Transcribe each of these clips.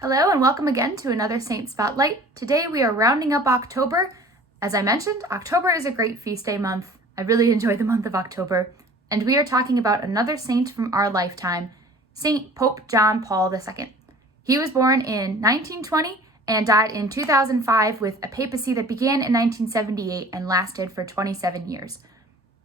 Hello and welcome again to another Saint Spotlight. Today we are rounding up October. As I mentioned, October is a great feast day month. I really enjoy the month of October. And we are talking about another saint from our lifetime, Saint Pope John Paul II. He was born in 1920 and died in 2005 with a papacy that began in 1978 and lasted for 27 years.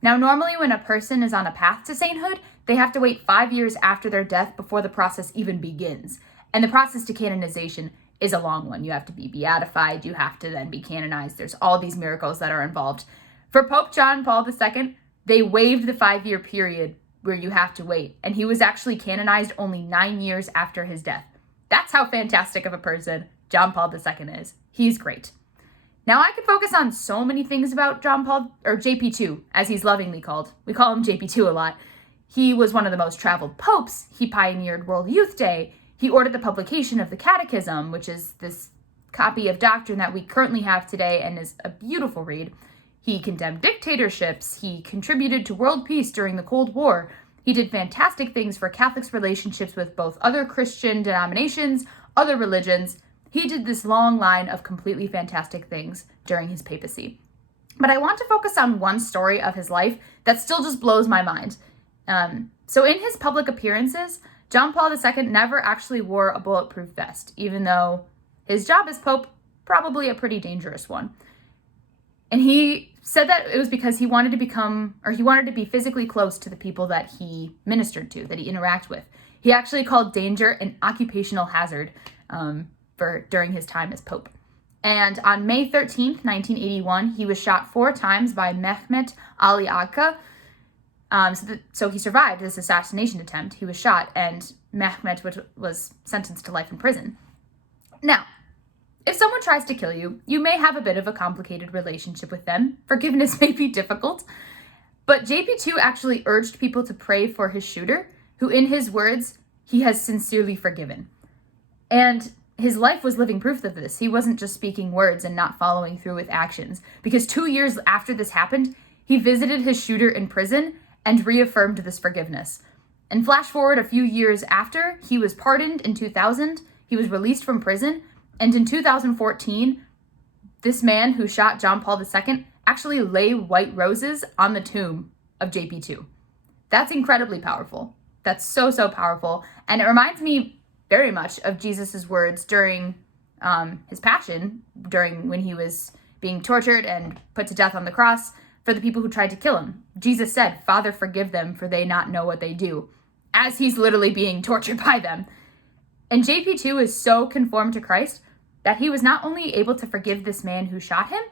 Now, normally when a person is on a path to sainthood, they have to wait 5 years after their death before the process even begins. And the process to canonization is a long one. You have to be beatified. You have to then be canonized. There's all these miracles that are involved. For Pope John Paul II, they waived the 5-year period where you have to wait. And he was actually canonized only 9 years after his death. That's how fantastic of a person John Paul II is. He's great. Now I could focus on so many things about John Paul, or JP2, as he's lovingly called. We call him JP2 a lot. He was one of the most traveled popes. He pioneered World Youth Day. He ordered the publication of the Catechism, which is this copy of doctrine that we currently have today and is a beautiful read. He condemned dictatorships. He contributed to world peace during the Cold War. He did fantastic things for Catholics' relationships with both other Christian denominations, other religions. He did this long line of completely fantastic things during his papacy. But I want to focus on one story of his life that still just blows my mind. So in his public appearances, John Paul II never actually wore a bulletproof vest, even though his job as Pope, probably a pretty dangerous one. And he said that it was because he wanted to be physically close to the people that he ministered to, that he interacted with. He actually called danger an occupational hazard during his time as Pope. And on May 13th, 1981, he was shot 4 times by Mehmet Ali Agca. So he survived this assassination attempt. He was shot, and Mehmet was sentenced to life in prison. Now, if someone tries to kill you, you may have a bit of a complicated relationship with them. Forgiveness may be difficult. But JP2 actually urged people to pray for his shooter, who, in his words, he has sincerely forgiven. And his life was living proof of this. He wasn't just speaking words and not following through with actions. Because 2 years after this happened, he visited his shooter in prison and reaffirmed this forgiveness. And flash forward a few years after, he was pardoned in 2000, he was released from prison, and in 2014, this man who shot John Paul II actually laid white roses on the tomb of JP2. That's incredibly powerful. That's so powerful. And it reminds me very much of Jesus's words during his passion, during when he was being tortured and put to death on the cross, for the people who tried to kill him. Jesus said, "Father, forgive them, for they not know what they do," as he's literally being tortured by them. And JP2 is so conformed to Christ that he was not only able to forgive this man who shot him,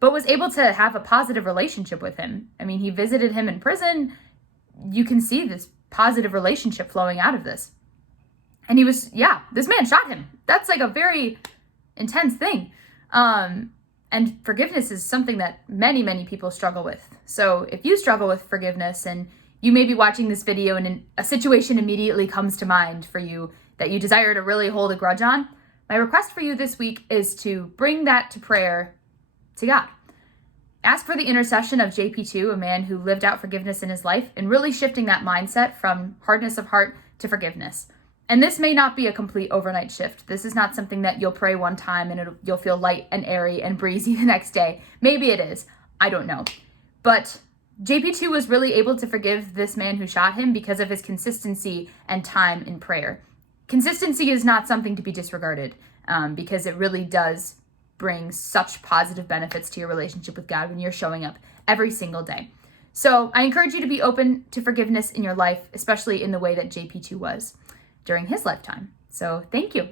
but was able to have a positive relationship with him. I mean, he visited him in prison. You can see this positive relationship flowing out of this. And this man shot him. That's like a very intense thing. And forgiveness is something that many people struggle with. So if you struggle with forgiveness and you may be watching this video and a situation immediately comes to mind for you that you desire to really hold a grudge on, my request for you this week is to bring that to prayer to God. Ask for the intercession of JP2, a man who lived out forgiveness in his life, and really shifting that mindset from hardness of heart to forgiveness. And this may not be a complete overnight shift. This is not something that you'll pray one time and you'll feel light and airy and breezy the next day. Maybe it is. I don't know. But JP2 was really able to forgive this man who shot him because of his consistency and time in prayer. Consistency is not something to be disregarded because it really does bring such positive benefits to your relationship with God when you're showing up every single day. So I encourage you to be open to forgiveness in your life, especially in the way that JP2 was during his lifetime. So thank you.